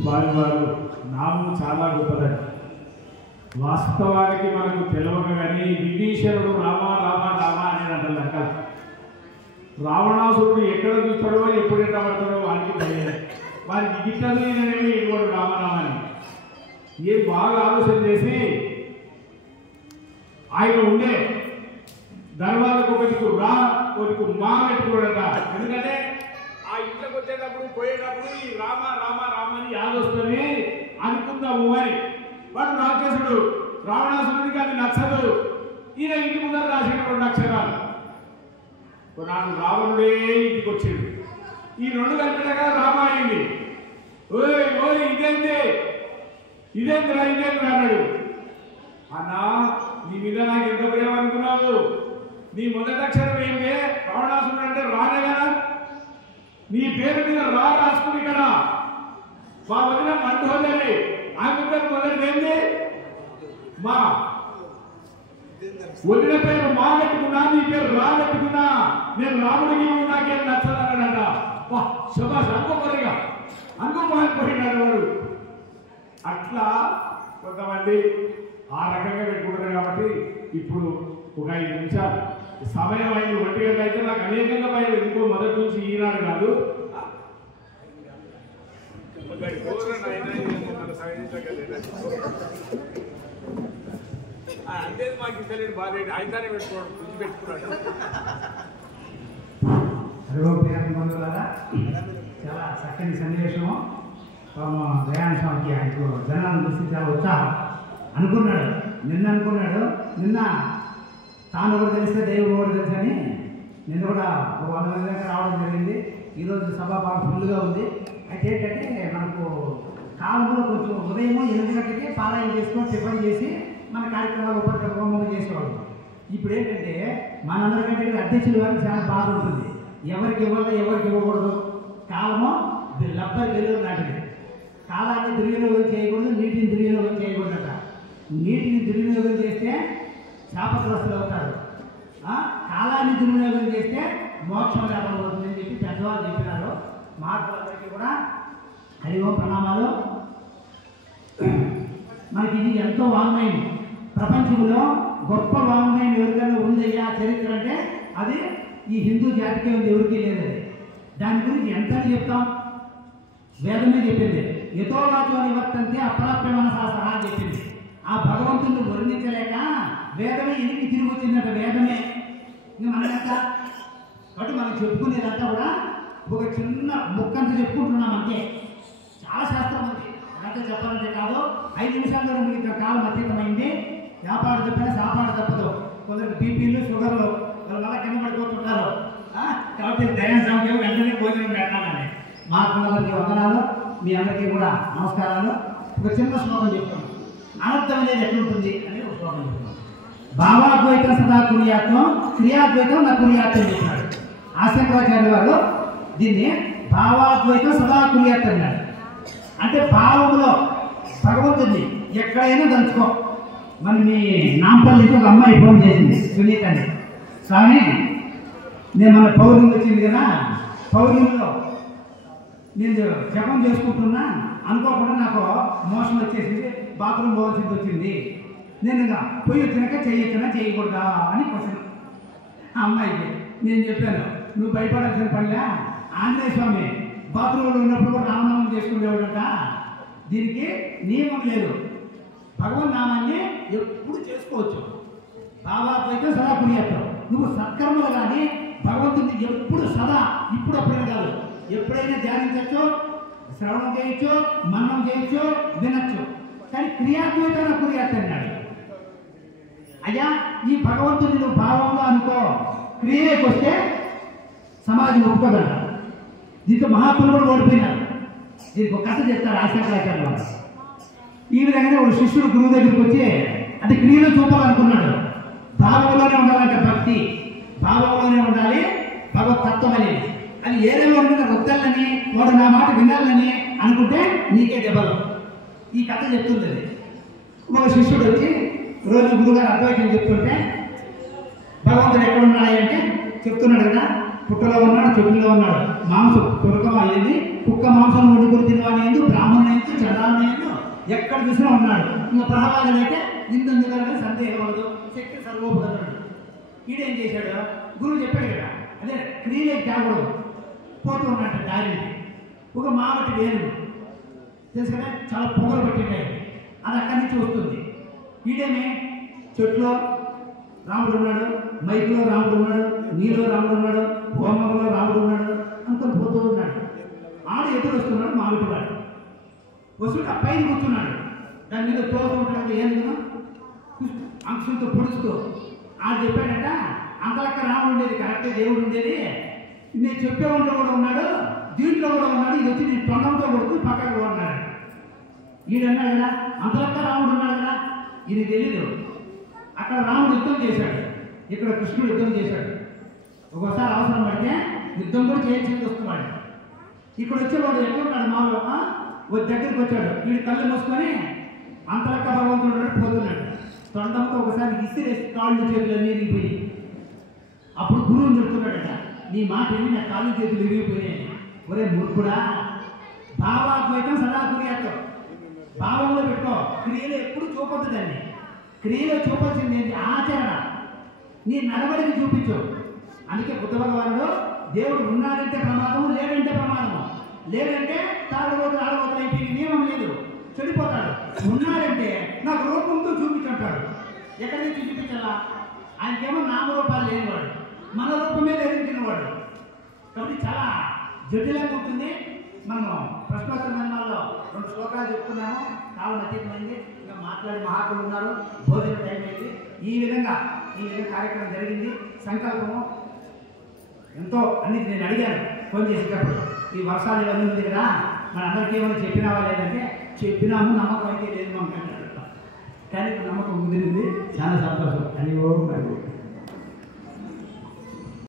స్వామివారు నామం చాలా గొప్పదని వాస్తవానికి మనకు తెలియక కానీ విభీషణుడు రామ రామ రామ అని అంటారు లెక్క. రావణాసురుడు ఎక్కడ చూస్తాడో ఎప్పుడు ఎట్లా పడతాడో వారికి తెలియదు. వారికి గిట్టదు నేనేమి ఇటువంటి రామరామని ఏం బాగా ఆలోచన చేసి ఆయన ఉండే దర్వాజకు ఒకటికి రా ఒకటికి మా పెట్టుకోడట. ఎందుకంటే ఆ ఇంట్లోకి వచ్చేటప్పుడు పోయేటప్పుడు ఈ రామ రామ రామ అని యాదొస్తుంది అనుకుందాము అని. వాడు రాక్షసుడు రావణాసురుడికి అది నచ్చదు. ఈయన ఇంటి ముందర రాసిన 2 అక్షరాలు. నాకు రావణుడే ఇంటికి వచ్చింది. ఈ 2 కలిపినగా రామ అయింది. ఓయ్ ఓయ్ ఇదేంద్రా ఇదేంద్రా అన్నాడు. అన్నా నీ మీద నాకు ఎంత ప్రేమ అనుకున్నావు? నీ మొదటి అక్షరం ఏంటి? రావణాసురుడు అంటే రానే కదా. నీ పేరు మీద రా రాసుకుని కదా మా వదిన మంటోదరి ఆమె పేరు మొదటి ఏంటి? మా వదిన పేరు మా పెట్టుకున్నా, నీ పేరు రా పెట్టుకున్నా. నేను రాముడికి నాకేం నచ్చదన్నాడట. శుభాష్ అనుకోరిగా అనుకోపోయినాడు వాడు. అట్లా కొంతమంది ఆ రకంగా పెట్టుకుంటారు. కాబట్టి ఇప్పుడు ఒక 5 నిమిషాలు సమయం అయింది. 1 గంట అయితే నాకు అనేకంగా పైన ఎందుకో మొదటి నుంచి ఈనాడు కాదు అంటే మాకు తెలియదు బాగా ఆయననే పెట్టుకోవడం గుర్తు పెట్టుకున్నాడు. చాలా చక్కని సన్నివేశము. దయాన స్వామికి ఆయనకు జనాలను చూసి చాలా ఉత్సాహం అనుకున్నాడు. నిన్న తాను కూడా తెలిస్తే దేవుడు కూడా తెలుసు అని నిన్న కూడా 100 మంది దాకా రావడం జరిగింది. ఈరోజు సభ బాగా ఫుల్గా ఉంది. అయితే ఏంటంటే మనకు కాలంలో కొంచెం ఉదయం 8 గంటలకి పారాయణ చేసుకొని టిఫిన్ చేసి మన కార్యక్రమాలు ఉపక్రమం చేసేవాళ్ళు. ఇప్పుడు ఏంటంటే మనందరికంటే అధ్యక్షుల వారికి చాలా బాధ ఉంటుంది. ఎవరికి ఇవ్వాలో ఎవరికి ఇవ్వకూడదు. కాలము లబ్బర్ గెలువు లాంటిది. కాలాన్ని దుర్వినియోగం చేయకూడదు, నీటిని దుర్వినియోగం చేయకూడదట. నీటిని దుర్వినియోగం చేస్తే శాపగ్రస్తులు అవుతారు. కాలాన్ని దుర్వినియోగం చేస్తే మోక్షం లేకుండా అవుతుందని చెప్పి పెద్దవాళ్ళు చెప్పినారు. మార్పులందరికీ కూడా హరి ఓం ప్రణామాలు. మనకి ఇది ఎంతో వాంగ్మయం. ప్రపంచంలో గొప్ప వాంగ్మయం ఎవరికైనా ఉందయ్యా చరిత్ర అంటే అది ఈ హిందూ జాతికే ఉంది, ఎవరికీ లేదు. దాని గురించి ఎంత చెప్తాం? వేదమే చెప్పింది. యథోవాచో నివర్తంతే అప్రాప్యమన శాస్త్ర అని చెప్పింది. ఆ భగవంతుని వర్ణించలేక వేదమే ఎనికి తిరిగి వచ్చిందంట. వేదమే ఇంకా మనకంత కాబట్టి మనం చెప్పుకునేదంతా కూడా ఒక చిన్న ముక్కంత చెప్పుకుంటున్నాం అంతే. చాలా శాస్త్రం ఉంది. అదంతా చెప్పాలంటే కాదు. 5 నిమిషాల్లో మీకు కాలం అతీతమైంది. వ్యాపారం చెప్పినా సాపాటు తప్పదు. కొందరికి బీపీలు షుగర్లు వాళ్ళు మళ్ళీ కింద పడిపోతుంటారు. కాబట్టి దయా సమయం వెంటనే భోజనం పెట్టాలని మహాత్ములందరికీ వందనాలు. మీ అందరికీ కూడా నమస్కారాలు. ఒక చిన్న శ్లోకం చెప్తాను. అనర్థం అనేది ఎట్లుంటుంది అనేది ఒక శ్లోకం చెప్తాను. భావాద్వైతం సదా కుర్యాత్వం, క్రియాద్వైతం నా కుర్యాత్వం చెప్పినాడు ఆశంకరాచార్య వారు. దీన్ని భావాద్వైతం సదా కుర్యాత్వం అన్నాడు. అంటే భావంలో భగవంతుడిని ఎక్కడైనా దంచుకో. మరి మీ నాంపల్లికి ఒక అమ్మాయి ఫోన్ చేసింది, సునీత అని. స్వామి నేను మన పౌర్ణమి వచ్చింది కదా, పౌర్ణమిలో నేను జపం చేసుకుంటున్నా, అనుకోకుండా నాకు మోషన్ వచ్చేసింది, బాత్రూమ్ పోవాల్సింది వచ్చింది. నేను ఇంకా పోయి వచ్చినాక చేయొచ్చునా చేయకూడదా అని క్వశ్చన్ ఆ అమ్మాయికి. నేను చెప్పాను, నువ్వు భయపడాల్సిన పనిలే. ఆంజనేయ స్వామి బాత్రూంలో ఉన్నప్పుడు కూడా రామనామం చేసుకునేవాడంట. దీనికి నియమం లేదు. భగవన్ నామాన్ని ఎప్పుడు చేసుకోవచ్చు. భావాద్వైతం సదా పుణ్యత్వం. నువ్వు సత్కర్మలు కానీ భగవంతుడిని ఎప్పుడు సదా ఇప్పుడు అప్పుడైనా కాదు ఎప్పుడైనా ధ్యానించవచ్చు, శ్రవణం చేయొచ్చు, మననం చేయొచ్చు, వినొచ్చు. కానీ క్రియాద్వైతం కుర్యాత్వం అన్నాడు. అయ్యా ఈ భగవంతుని నువ్వు భావంలో అనుకో, క్రియకి వస్తే సమాజం ఒప్పుకోదంట. దీంతో మహాత్ములు కూడా ఓడిపోయినారు. దీనికి ఒక కథ చెప్తారు ఆశంకరాచార్య వారు. ఈ విధంగానే ఒక శిష్యుడు గురువు దగ్గరికి వచ్చి అంటే క్రియలో చూపాలనుకున్నాడు. భావంలోనే ఉండాలంటే భక్తి, భావంలోనే ఉండాలి భగవతత్వం అనేది. అది ఏదేమో ఉంటుంది వద్దలని వాడు నా మాట వినాలని అనుకుంటే నీకే దెబ్బలు. ఈ కథ చెప్తుంది. ఒక శిష్యుడు వచ్చి రోజు గురువుగారు అద్వైతం చెప్తుంటే భగవంతుడు ఎక్కడ ఉన్నాడు అంటే చెప్తున్నాడు కదా, పుట్టలో ఉన్నాడు, చెట్టులో ఉన్నాడు. మాంసం తురకం అయ్యింది, కుక్క మాంసం వండుకొని తినవాని ఎందు బ్రాహ్మణుని ఎక్కడ చూసినా ఉన్నాడు. ఇంకా ప్రహ్లాదుడు అయితే నిందెందుకంటే సందేహం అవ్వదు, శక్తి సర్వోపగతుడు. ఈడేం చేశాడు, గురువు చెప్పాడు కదా, అదే క్రియలే తేకూడదు, పోతూ ఉన్నట్టు దారిని ఒక మామటి వేరు తెలుసు కదా, చాలా పొగలు పట్టింటాయి, అది అక్కడి నుంచి వస్తుంది. ఈడేమి చెట్లో రాముడు ఉన్నాడు, మైకులో రాముడు ఉన్నాడు, నీలో రాముడు ఉన్నాడు, హోమంలో రాముడు ఉన్నాడు అనుకొని పోతూ ఉన్నాడు. ఆడు ఎదురు వస్తున్నాడు, మామిడి వాడు వస్తుంటే ఆ పైన కూర్చున్నాడు, దాని మీద తోడు ఉంటాడు, ఏందో అంశంతో పొడుస్తూ ఆడు చెప్పాడట, అంతలక్క రాముడు ఉండేది కరెక్టే, దేవుడు ఉండేది, నేను చెప్పే ఉంటే కూడా ఉన్నాడు, దీంట్లో కూడా ఉన్నాడు, ఇది వచ్చి నేను తొండంతో కొడుతూ పక్కకు ఉన్నాడు. ఈడన్నాడు కదా, అంతలక్క రాముడు ఉన్నాడు కదా, ఇది తెలీదు. అక్కడ రాముడు యుద్ధం చేశాడు, ఇక్కడ కృష్ణుడు యుద్ధం చేశాడు. ఒక్కోసారి అవసరం పడితే యుద్ధం కూడా చేయించేది వస్తున్నాడు. ఇక్కడ వచ్చేవాడు ఎక్కడున్నాడు, మామూలుగా దగ్గరికి వచ్చాడు, వీడు కళ్ళు మూసుకొని అంతలక్క భగవంతుడు పోతున్నాడు. తొండంతో ఒకసారి ఇసిరేసి కాళ్ళు చేతులు విరిగిపోయి, అప్పుడు గురువుని చెప్తున్నాడట, నీ మాట విని నా కాళ్ళు చేతులు విరిగిపోయాయి. ఒరే మూర్ఖుడా, భావాద్వైతం సదా క్రియాతో భావంలో పెట్టుకో, క్రియలు ఎప్పుడు చూపొద్దు. దాన్ని క్రియలో చూపాల్సింది ఏంటి, ఆచరణ, నీ నడవడికి చూపించు. అందుకే బుద్ధ భగవానుడు దేవుడు ఉన్నాడంటే ప్రమాదము, లేడంటే ప్రమాదము, లేదంటే తాడుబోతులు ఆడబోతులు అయిపోయి నియమం లేదు, చెడిపోతాడు. ఉన్నాడంటే నాకు రూపంతో చూపించుంటాడు, ఎక్కడి నుంచి చూపించాలా, ఆయనకేమో నామరూపాలు లేనివాడు, మన రూపమే ధరించినవాడు. కాబట్టి చాలా జటిలంగా ఉంటుంది. మనము ప్రశ్నోత్తర నిర్మాణంలో 2 శ్లోకాలు చెప్తున్నాము, కాలం అతీతమైంది, ఇంకా మాట్లాడే మహాత్ములు ఉన్నారు, భోజన టైం అయింది. ఈ విధంగా కార్యక్రమం జరిగింది. సంకల్పము ఎంతో అన్ని నేను అడిగాను ఫోన్ చేసేటప్పుడు, ఈ వర్షాలు ఇవన్నీ ఉంది కదా, మన అందరికీ ఏమైనా చెప్పినావా లేదంటే చెప్పినాము, నమ్మకం అయితే లేదు మనకు, కానీ నమ్మకం కుదిరింది, చాలా సంతోషం. అని